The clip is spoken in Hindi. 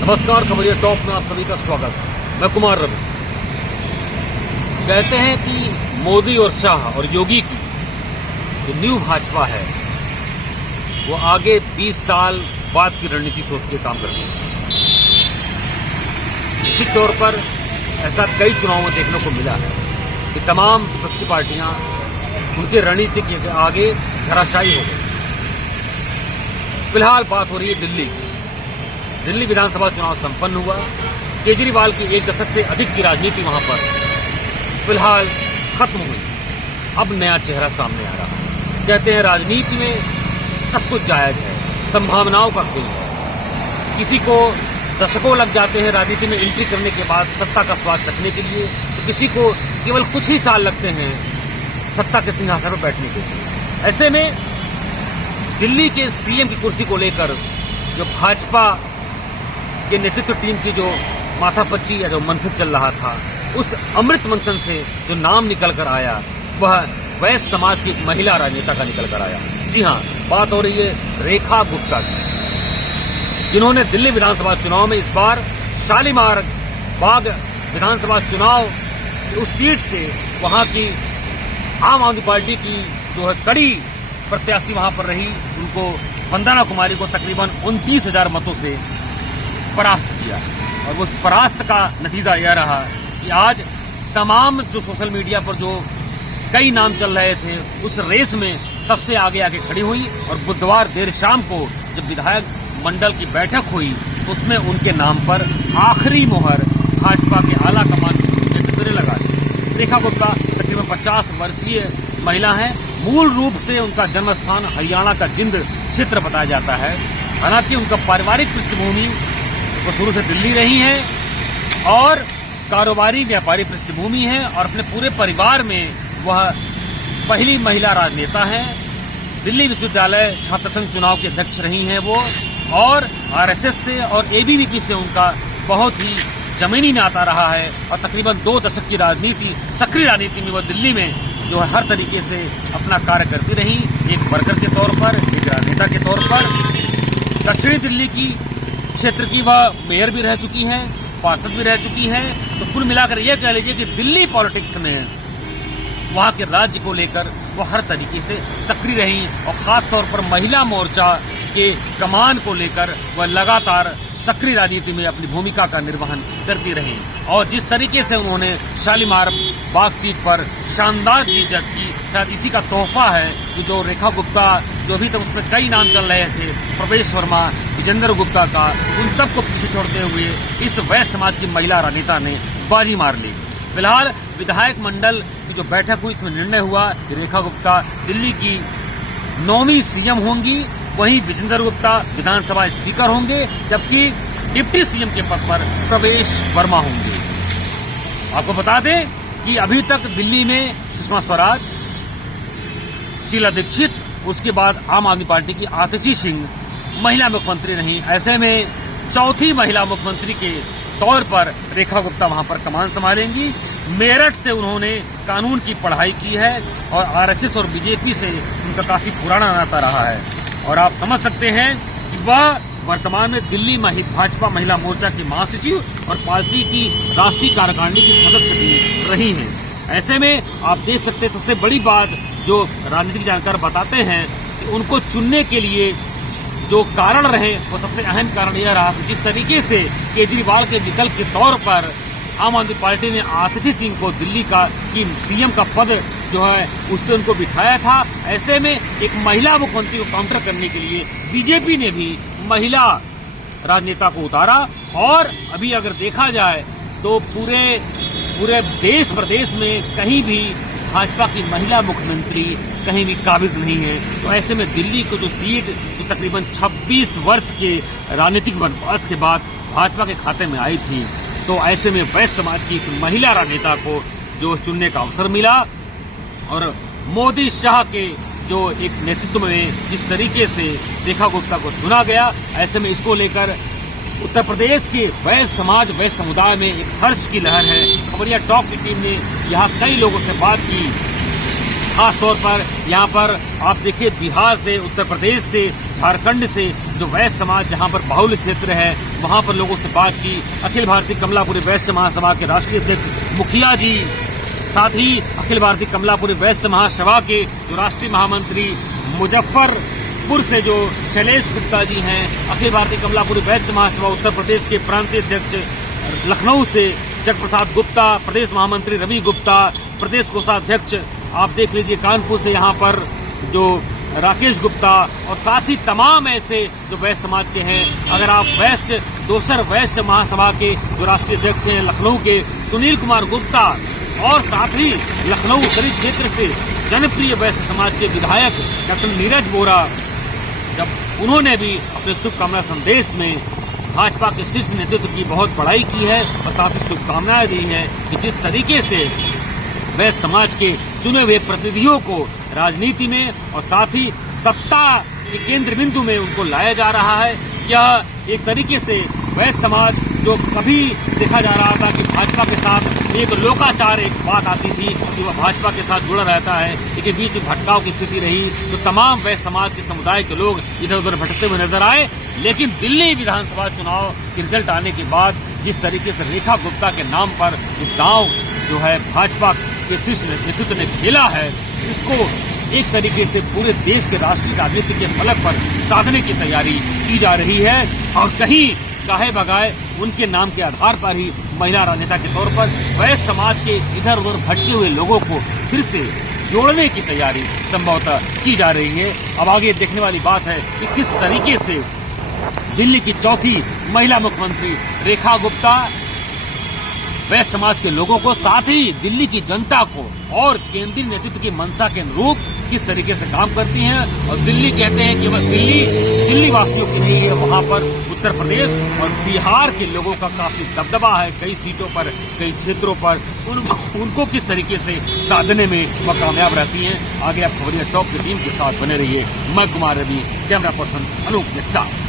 नमस्कार, खबरिया टॉप में आप सभी का स्वागत है। मैं कुमार रवि। कहते हैं कि मोदी और शाह और योगी की जो न्यू भाजपा है वो आगे 20 साल बाद की रणनीति सोच के काम करती है। निश्चित तौर पर ऐसा कई चुनावों में देखने को मिला है कि तमाम विपक्षी पार्टियां उनकी रणनीति के आगे धराशायी हो गई। फिलहाल बात हो रही है दिल्ली की। दिल्ली विधानसभा चुनाव संपन्न हुआ। केजरीवाल की 1 दशक से अधिक की राजनीति वहां पर फिलहाल खत्म हुई। अब नया चेहरा सामने आ रहा है। कहते हैं राजनीति में सब कुछ जायज है, संभावनाओं का खेल है। किसी को दशकों लग जाते हैं राजनीति में एंट्री करने के बाद सत्ता का स्वाद चखने के लिए, तो किसी को केवल कुछ ही साल लगते हैं सत्ता के सिंहासन पर बैठने के लिए। ऐसे में दिल्ली के सीएम की कुर्सी को लेकर जो भाजपा के नेतृत्व टीम की जो माथापच्ची या जो मंथन चल रहा था, उस अमृत मंथन से जो नाम निकल कर आया वह वैश्य समाज की एक महिला राजनेता का निकल कर आया। जी हां, बात हो रही है रेखा गुप्ता की, जिन्होंने दिल्ली विधानसभा चुनाव में इस बार शालीमार बाग विधानसभा चुनाव उस सीट से वहां की आम आदमी पार्टी की जो है कड़ी प्रत्याशी वहां पर रही, उनको वंदना कुमारी को तकरीबन 29,000 मतों से परास्त किया। और उस परास्त का नतीजा यह रहा कि आज तमाम जो सोशल मीडिया पर जो कई नाम चल रहे थे उस रेस में सबसे आगे आगे खड़ी हुई। और बुधवार देर शाम को जब विधायक मंडल की बैठक हुई तो उसमें उनके नाम पर आखिरी मोहर भाजपा के आला कमान नेतृत्व ने लगा दी। रेखा गुप्ता तकरीबन 50 वर्षीय महिला हैं। मूल रूप से उनका जन्म स्थान हरियाणा का जिंद क्षेत्र बताया जाता है। हालांकि उनका पारिवारिक पृष्ठभूमि वो शुरू से दिल्ली रही है और कारोबारी व्यापारी पृष्ठभूमि है और अपने पूरे परिवार में वह पहली महिला राजनेता हैं। दिल्ली विश्वविद्यालय छात्र संघ चुनाव की अध्यक्ष रही हैं वो, और आरएसएस से और एबीवीपी से उनका बहुत ही जमीनी नाता रहा है। और तकरीबन 2 दशक की राजनीति, सक्रिय राजनीति में वह दिल्ली में जो है हर तरीके से अपना कार्य करती रही, एक वर्कर के तौर पर, एक राजनेता के तौर पर। दक्षिणी दिल्ली की क्षेत्र की वह मेयर भी रह चुकी हैं, पार्षद भी रह चुकी हैं। तो कुल मिलाकर यह कह लीजिए कि दिल्ली पॉलिटिक्स में वहां के राज्य को लेकर वो हर तरीके से सक्रिय रही और खासतौर पर महिला मोर्चा के कमान को लेकर वह लगातार सक्रिय राजनीति में अपनी भूमिका का निर्वहन करती रही। और जिस तरीके से उन्होंने शालीमार बाग सीट पर शानदार जीत की, शायद इसी का तोहफा है कि जो रेखा गुप्ता, जो अभी तक उसमें कई नाम चल रहे थे, प्रवेश वर्मा, विजेंद्र गुप्ता का, उन सबको पीछे छोड़ते हुए इस वैश्य समाज की महिला राजनेता ने बाजी मार ली। फिलहाल विधायक मंडल की जो बैठक हुई, इसमें निर्णय हुआ कि रेखा गुप्ता दिल्ली की 9वीं सीएम होंगी, वहीं विजेंद्र गुप्ता विधानसभा स्पीकर होंगे, जबकि डिप्टी सीएम के पद पर प्रवेश वर्मा होंगे। आपको बता दें कि अभी तक दिल्ली में सुषमा स्वराज, शीला दीक्षित, उसके बाद आम आदमी पार्टी की आतिशी सिंह महिला मुख्यमंत्री रही। ऐसे में चौथी महिला मुख्यमंत्री के तौर पर रेखा गुप्ता वहां पर कमान संभालेंगी। मेरठ से उन्होंने कानून की पढ़ाई की है और आरएसएस और बीजेपी से उनका काफी पुराना नाता रहा है। और आप समझ सकते हैं कि वह वर्तमान में दिल्ली भाजपा महिला मोर्चा की महासचिव और पार्टी की राष्ट्रीय कार्यकारिणी की सदस्य भी रही हैं। ऐसे में आप देख सकते हैं, सबसे बड़ी बात जो राजनीतिक जानकार बताते हैं कि उनको चुनने के लिए जो कारण रहे वो सबसे अहम कारण यह रहा कि जिस तरीके से केजरीवाल के विकल्प के तौर पर आम आदमी पार्टी ने आतिशी सिंह को दिल्ली का की सीएम का पद जो है उस पर उनको बिठाया था। ऐसे में एक महिला मुख्यमंत्री को काउंटर करने के लिए बीजेपी ने भी महिला राजनेता को उतारा। और अभी अगर देखा जाए तो पूरे देश प्रदेश में कहीं भी भाजपा की महिला मुख्यमंत्री कहीं भी काबिज नहीं है। तो ऐसे में दिल्ली को जो सीट जो तकरीबन 26 वर्ष के राजनीतिक वनवास के बाद भाजपा के खाते में आई थी, तो ऐसे में वैश्य समाज की इस महिला राजनेता को जो चुनने का अवसर मिला। और मोदी शाह के जो एक नेतृत्व में जिस तरीके से रेखा गुप्ता को चुना गया, ऐसे में इसको लेकर उत्तर प्रदेश के वैश्य समाज, वैश्य समुदाय में एक हर्ष की लहर है। खबरिया टॉप की टीम ने यहाँ कई लोगों से बात की, खासतौर पर यहाँ पर आप देखिए बिहार से, उत्तर प्रदेश से, झारखंड से जो वैश्य समाज जहां पर बाहुल्य क्षेत्र है वहां पर लोगों से बात की। अखिल भारतीय कमलापुरी वैश्य महासभा के राष्ट्रीय अध्यक्ष मुखिया जी, साथ ही अखिल भारतीय कमलापुरी वैश्य महासभा के जो राष्ट्रीय महामंत्री मुजफ्फरपुर से जो शैलेश गुप्ता जी हैं, अखिल भारतीय कमलापुरी वैश्य महासभा उत्तर प्रदेश के प्रांतीय अध्यक्ष लखनऊ से जगप्रसाद गुप्ता, प्रदेश महामंत्री रवि गुप्ता, प्रदेश कोषाध्यक्ष आप देख लीजिए कानपुर से यहाँ पर जो राकेश गुप्ता, और साथ ही तमाम ऐसे जो वैश्य समाज के हैं। अगर आप दोसर वैश्य महासभा के जो राष्ट्रीय अध्यक्ष हैं लखनऊ के सुनील कुमार गुप्ता, और साथ ही लखनऊ उत्तरी क्षेत्र से जनप्रिय वैश्य समाज के विधायक डॉक्टर नीरज बोरा, जब उन्होंने भी अपने शुभकामना संदेश में भाजपा के शीर्ष नेतृत्व की बहुत बड़ाई की है और साथ ही शुभकामनाएं दी हैं कि जिस तरीके से वैश्य समाज के चुने हुए प्रतिनिधियों को राजनीति में और साथ ही सत्ता के केंद्र बिंदु में उनको लाया जा रहा है। यह एक तरीके से वैश्य समाज जो कभी देखा जा रहा था कि भाजपा के साथ एक लोकाचार एक बात आती थी कि वह भाजपा के साथ जुड़ा रहता है, लेकिन बीच में भटकाव की स्थिति रही तो तमाम वैश्य समाज के समुदाय के लोग इधर उधर भटकते हुए नजर आए। लेकिन दिल्ली विधानसभा चुनाव के रिजल्ट आने के बाद जिस तरीके से रेखा गुप्ता के नाम पर दांव जो है भाजपा के शीर्ष नेतृत्व ने खेला है, इसको एक तरीके से पूरे देश के राष्ट्रीय राजनीति के फलक पर साधने की तैयारी की जा रही है और कहीं गाहे बगाए उनके नाम के आधार पर ही महिला राजनेता के तौर पर वैश्य समाज के इधर उधर भटके हुए लोगों को फिर से जोड़ने की तैयारी संभवतः की जा रही है। अब आगे देखने वाली बात है कि किस तरीके से दिल्ली की चौथी महिला मुख्यमंत्री रेखा गुप्ता वैश्य समाज के लोगों को, साथ ही दिल्ली की जनता को और केंद्रीय नेतृत्व की मंशा के अनुरूप किस तरीके से काम करती हैं। और दिल्ली कहते हैं कि वह दिल्ली वासियों की नहीं है, वहां पर उत्तर प्रदेश और बिहार के लोगों का काफी दबदबा है कई सीटों पर, कई क्षेत्रों पर। उनको किस तरीके से साधने में वह कामयाब रहती हैं। आगे आप खबरिया टॉप की टीम के साथ बने रहिए। मैं कुमार रवि, कैमरा पर्सन अनूप के साथ।